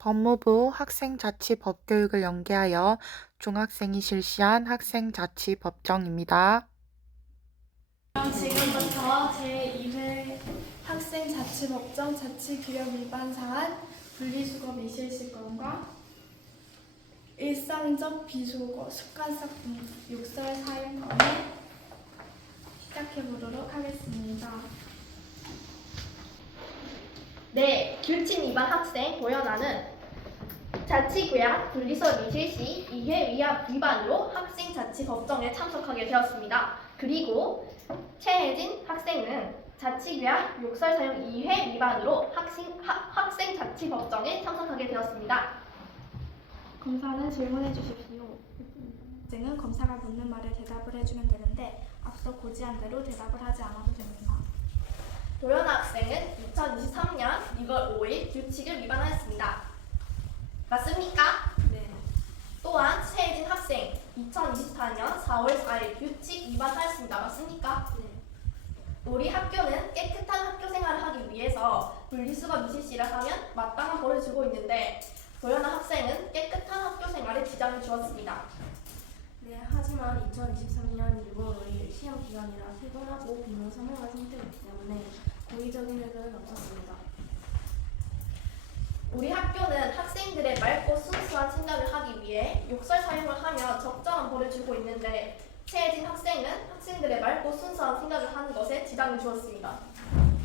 법무부 학생자치법교육을 연계하여 중학생이 실시한 학생자치법정입니다. 그럼 지금부터 제2회 학생자치법정 자치규약 위반 사안 분리수거 미실시건과 일상적 비속어 습관성 욕설 사용 건을 시작해보도록 하겠습니다. 네, 규칙 위반 학생 도연아는 자치구약 분리수거 미실시 2회 위반으로 학생자치법정에 참석하게 되었습니다. 그리고 최혜진 학생은 자치구약 욕설 사용 2회 위반으로 학생자치법정에 참석하게 되었습니다. 검사는 질문해 주십시오. 학생은 검사가 묻는 말에 대답을 해주면 되는데 앞서 고지한 대로 대답을 하지 않아도 됩니다. 도연아 학생은 2023년 6월 5일 규칙을 위반하였습니다. 맞습니까? 네. 또한 최혜진 학생 2024년 4월 4일 규칙 위반하였습니다. 맞습니까? 네. 우리 학교는 깨끗한 학교 생활을 하기 위해서 분리수거 미실시를 하면 마땅한 벌을 주고 있는데 도연아 학생은 깨끗한 학교 생활에 지장을 주었습니다. 네, 하지만 2023년 6월 5일 시험 기간이라 피곤하고 비몽 사몽한 상태였기 때문에 고의적인 회견은 없었습니다. 우리 학교는 학생들의 맑고 순수한 생각을 하기 위해 욕설 사용을 하며 적정한 벌을 주고 있는데 최혜진 학생은 학생들의 맑고 순수한 생각을 하는 것에 지장을 주었습니다.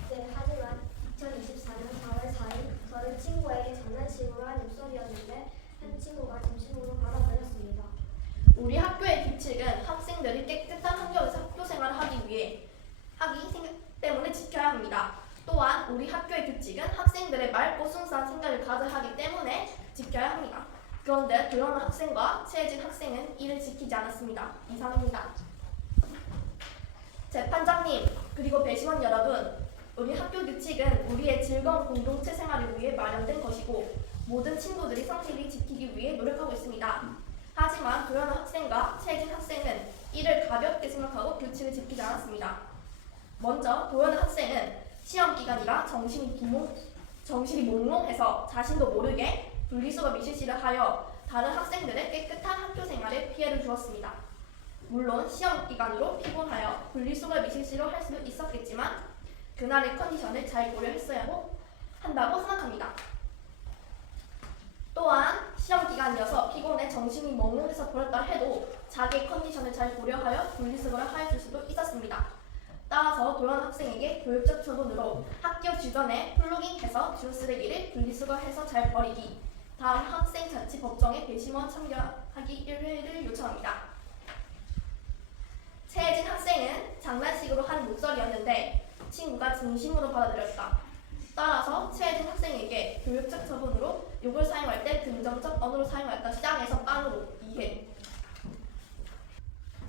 네, 하지만 2024년 4월 4일 저는 친구에게 장난식으로 한 욕설이었는데 한 친구가 점심으로 받아들였습니다. 우리 학교의 규칙은 학생들이 깨끗한 환경에서 학교 생활을 하기 위해 때문에 지켜야 합니다. 또한 우리 학교의 규칙은 학생들의 맑고 순수한 생각을 가져야 하기 때문에 지켜야 합니다. 그런데 도연아 학생과 최혜진 학생은 이를 지키지 않았습니다. 이상입니다. 재판장님, 그리고 배심원 여러분, 우리 학교 규칙은 우리의 즐거운 공동체 생활을 위해 마련된 것이고 모든 친구들이 성실히 지키기 위해 노력하고 있습니다. 하지만 도연아 학생과 최혜진 학생은 이를 가볍게 생각하고 규칙을 지키지 않았습니다. 먼저 도연아 학생은 시험 기간이라 정신이 몽롱해서 자신도 모르게 분리수거 미실시를 하여 다른 학생들의 깨끗한 학교 생활에 피해를 주었습니다. 물론 시험 기간으로 피곤하여 분리수거 미실시로 할 수도 있었겠지만 그날의 컨디션을 잘 고려했어야 한다고 생각합니다. 또한 시험 기간이어서 피곤해 정신이 몽롱해서 버렸다 해도 자기의 컨디션을 잘 고려하여 분리수거를 하여줄 수도 있었습니다. 따라서 도연 학생에게 교육적 처분으로 학교 주변에 플로깅해서 주쓰레기를 분리수거해서 잘 버리기, 다음 학생자치법정에 배심원 참여하기 1회를 요청합니다. 최혜진 학생은 장난식으로 한 욕설이었는데 친구가 진심으로 받아들였다. 따라서 최혜진 학생에게 교육적 처분으로 욕을 사용할 때 긍정적 언어로 사용했다. 시장에서 빵으로 2회.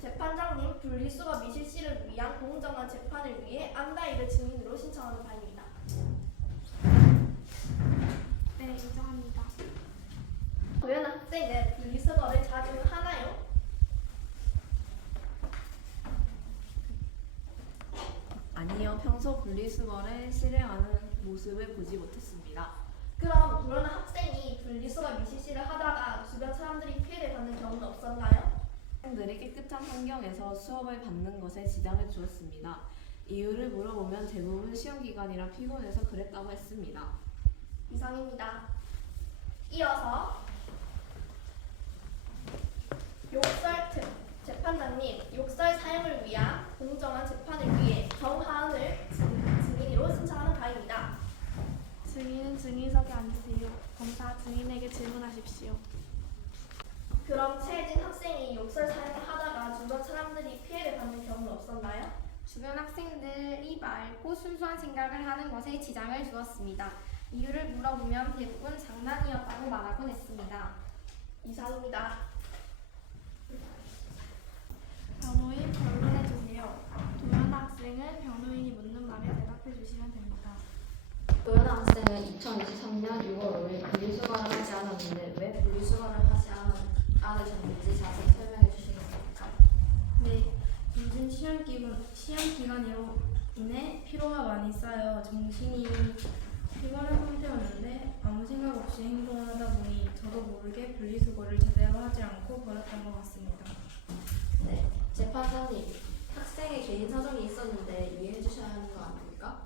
재판장님, 분리수거 미실시를 위한 공정한 재판을 위해 안다이를 증인으로 신청하는 바입니다. 네, 인정합니다. 도연아 학생은 분리수거를 자주 하나요? 아니요, 평소 분리수거를 실행하는 모습을 보지 못했습니다. 그럼 도연아 학생이 분리수거 미실시를 하다가 주변 사람들이 피해를 받는 경우는 없었나요? 학생들이 깨끗한 환경에서 수업을 받는 것에 지장을 주었습니다. 이유를 물어보면 대부분 시험 기간이라 피곤해서 그랬다고 했습니다. 이상입니다. 이어서 재판장님, 욕설 사용을 위한 공정한 재판을 위해 정하은을 증인으로 신청하는 바입니다. 증인은 증인석에 앉으세요. 검사 증인에게 질문하십시오. 그럼 최혜진 학생이 욕설 사용을 하다가 주변 사람들이 피해를 받는 경우는 없었나요? 주변 학생들이 맑고 순수한 생각을 하는 것에 지장을 주었습니다. 이유를 물어보면 대부분 장난이었다고 말하곤 했습니다. 이상입니다. 변호인 변론해주세요. 도연 학생은 변호인이 묻는 말에 대답해 주시면 됩니다. 도연아 학생은 2023년 6월 5일 분리수거를 하지 않았는데 왜 분리수거를 하지 않으셨는지 자세히 설명해 주시겠습니까? 네, 요즘 시험 기간으로 인해 피로가 많이 쌓여 정신이 피곤한 상태였는데 아무 생각 없이 행동을 하다 모르게 분리수거를 제대로 하지 않고 버렸던 것 같습니다. 네, 재판장님, 학생의 개인 사정이 있었는데 이해해 주셔야 하는 거 아닙니까?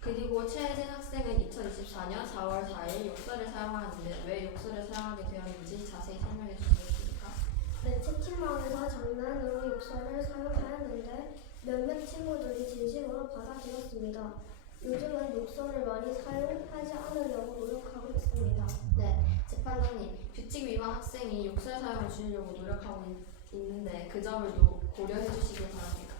그리고 최혜진 학생은 2024년 4월 4일 욕설을 사용하는데 왜 욕설을 사용하게 되었는지 자세히 설명해 주시겠습니까? 네, 채팅방에서 장난으로 욕설을 사용하였는데 몇몇 친구들이 진심으로 받아들였습니다. 요즘은 욕설을 많이 사용하지 않으려고 노력하고 있습니다. 네, 재판장님, 규칙 위반 학생이 욕설 사용을 줄이려고 노력하고 있는데 그 점을 고려해 주시길 바랍니다.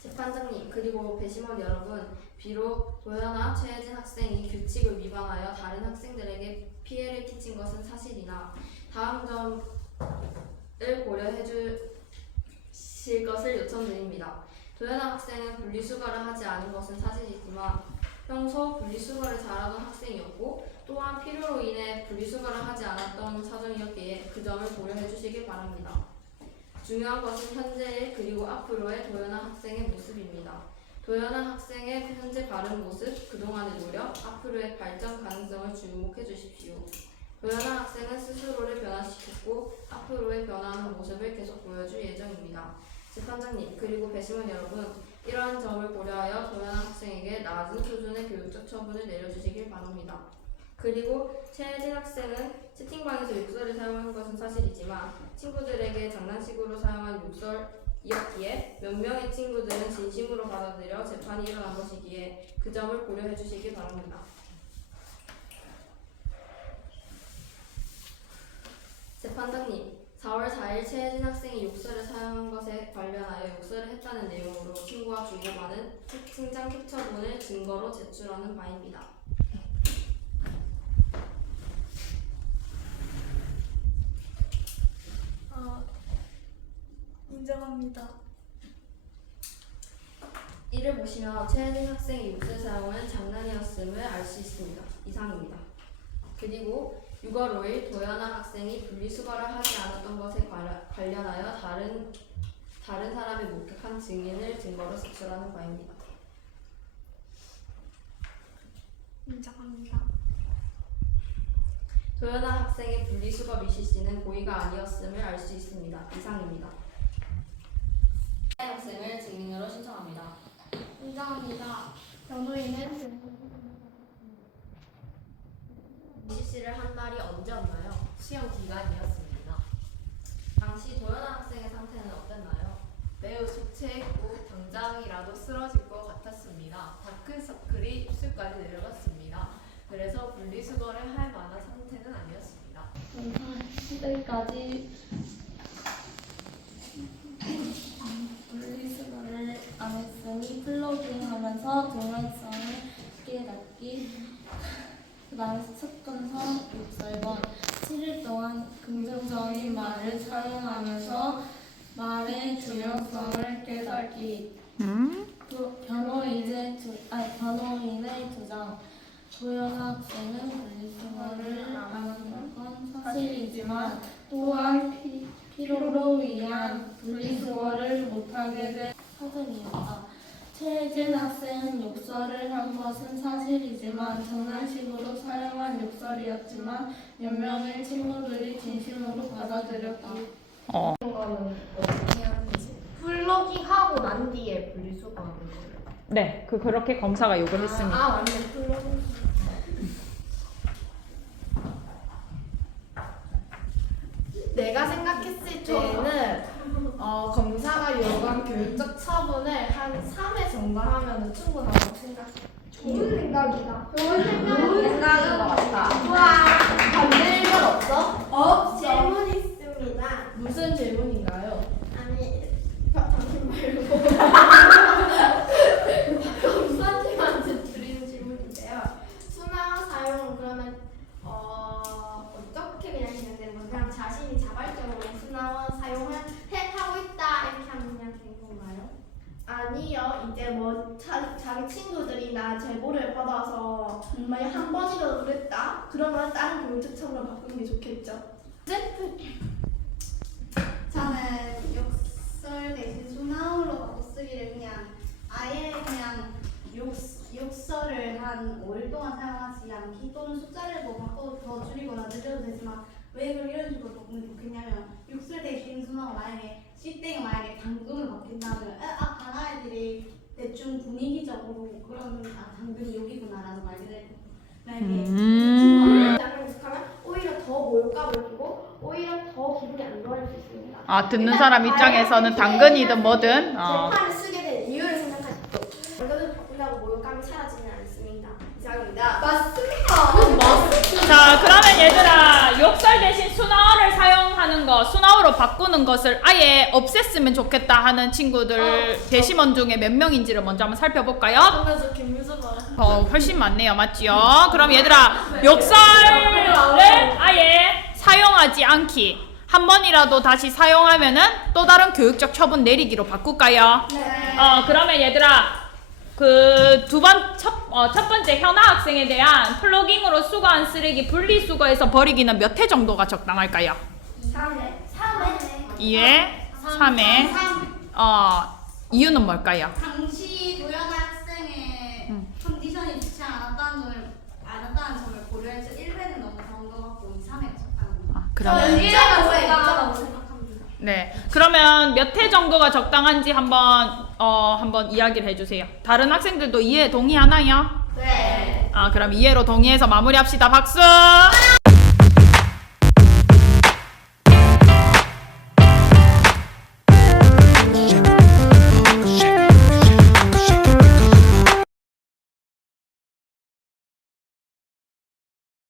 재판장님, 그리고 배심원 여러분, 비록 도연아, 최혜진 학생이 규칙을 위반하여 다른 학생들에게 피해를 끼친 것은 사실이나 다음 점을 고려해 주실 것을 요청드립니다. 도연아 학생은 분리수거를 하지 않은 것은 사실이지만 평소 분리수거를 잘하던 학생이었고 또한 필요로 인해 분리수거를 하지 않았던 사정이었기에 그 점을 고려해 주시길 바랍니다. 중요한 것은 현재의 그리고 앞으로의 도연아 학생의 모습입니다. 도연아 학생의 현재 바른 모습, 그동안의 노력, 앞으로의 발전 가능성을 주목해 주십시오. 도연아 학생은 스스로를 변화시켰고 앞으로의 변화하는 모습을 계속 보여줄 예정입니다. 재판장님, 그리고 배심원 여러분, 이러한 점을 고려하여 도연아 학생에게 낮은 수준의 교육적 처분을 내려주시길 바랍니다. 그리고 최혜진 학생은 채팅방에서 욕설을 사용한 것은 사실이지만 친구들에게 장난식으로 사용한 욕설이었기에 몇 명의 친구들은 진심으로 받아들여 재판이 일어난 것이기에 그 점을 고려해 주시기 바랍니다. 재판장님, 4월 4일 최혜진 학생이 욕설을 사용한 것에 관련하여 욕설을 했다는 내용으로 친구와 주고받은 채팅창 캡처본을 증거로 제출하는 바입니다. 인정합니다. 이를 보시면 최혜진 학생의 욕설 사용은 장난이었음을 알 수 있습니다. 이상입니다. 그리고 6월 5일 도연아 학생이 분리수거를 하지 않았던 것에 관련하여 다른 사람의 목격한 증인을 증거로 제출하는 바입니다. 인정합니다. 도연아 학생의 분리수거 미실시는 고의가 아니었음을 알 수 있습니다. 이상입니다. 학생을 증인으로 신청합니다. 인정합니다. 변호인은 미실시를 한 날이 언제였나요? 시험 기간이었습니다. 당시 도연아 학생의 상태는 어땠나요? 매우 초췌했고 당장이라도 쓰러질 것 같았습니다. 다크서클이 입술까지 내려갔습니다. 그래서 분리수거를 할 만한 상태는 아니었습니다. 시대까지 분리수거를 안 했으니 플러깅하면서 동일성을 깨닫기. 그 다음에 스쳤던선 욕설번 7일 동안 긍정적인 말을 사용하면서 말의 중요성을 깨닫기. 변호인의 주장. 도연아 학생은 분리수거를 안 하는 건 사실이지만 또한 필요로 위한 분리수거를 못하게 된 사정이었다. 최혜진 학생은 욕설을 한 것은 사실이지만 장난식으로 사용한 욕설이었지만 몇 명의 친구들이 진심으로 받아들였다. 거는 어떻게 하는 거지? 플러깅하고 난 뒤에 분리수거하는 거예요. 네, 그렇게 검사가 요구를 했습니다. 맞네. 플러깅. 내가 생각했을 때는 검사가 요구한 교육적 처분을 한 3회 정도 하면 충분하다고 생각해. 좋은 생각이다. 좋은 생각인 것 같다. 우와, 반대 의견 없어? 질문 있습니다. 무슨 질문인가요? 아니, 당신 말고. 검사님한테 드리는 질문인데요. 수나 사용은 그러면 어떻게 그냥 진행되는 건가요? 그냥 자신이 자발적으로 수나원 사용을 하고 있다 이렇게 하면 그냥 된 건가요? 아니요. 이제 뭐 자기 친구들이나 제보를 받아서 만약 한 번이라도 그랬다? 그러면 다른 교육적 처분을 바꾸는 게 좋겠죠. 저는 욕설 대신 수나우로 바꿔 쓰기를 그냥 아예 그냥 욕설을 한 5일 동안 사용하지 않기 또는 숫자를 뭐 바꿔 더 줄이거나 늘려도 되지만 왜 그걸 이런 식으로 바꾸면 좋겠냐면 욕설 대신 순화가 만약에 씨땡이 만약에 당근을 바뀐다면 다른 아이들이 대충 분위기적으로 그러면 당근이 여기구나라는 말이 될 거고 만약에 장을 계속하면 오히려 더 모욕감을 주고 오히려 더 기분이 안 좋아질 수 있습니다. 아, 듣는 사람 입장에서는 당근이든 뭐든. 재판을 쓰게 된 이유를 생각하십시오. 당근을 바꾸려고 모욕감이 사라지는 않습니다. 이상입니다. 자, 그러면 얘들아, 욕설 대신 순화어를 사용하는 거, 순화어로 바꾸는 것을 아예 없앴으면 좋겠다 하는 친구들 대심원 중에 몇 명인지를 먼저 한번 살펴볼까요? 훨씬 많네요. 맞지요? 그럼 얘들아, 욕설을 아예 사용하지 않기. 한 번이라도 다시 사용하면은 또 다른 교육적 처분 내리기로 바꿀까요? 네. 그러면 얘들아, 그 첫 번째 현아 학생에 대한 플로깅으로 수거한 쓰레기 분리수거해서 버리기는 몇 회 정도가 적당할까요? 3회. 2회, 3회. 이유는 뭘까요? 당시 도연아 학생의 컨디션이 좋지 않았다는 점을 고려해서 1회는 너무 적은 것 같고 2, 3회가 적당합니다. 그러면 네. 그러면 몇 회 정도가 적당한지 한번 이야기를 해주세요. 다른 학생들도 이해 동의하나요? 네. 그럼 이해로 동의해서 마무리합시다. 박수!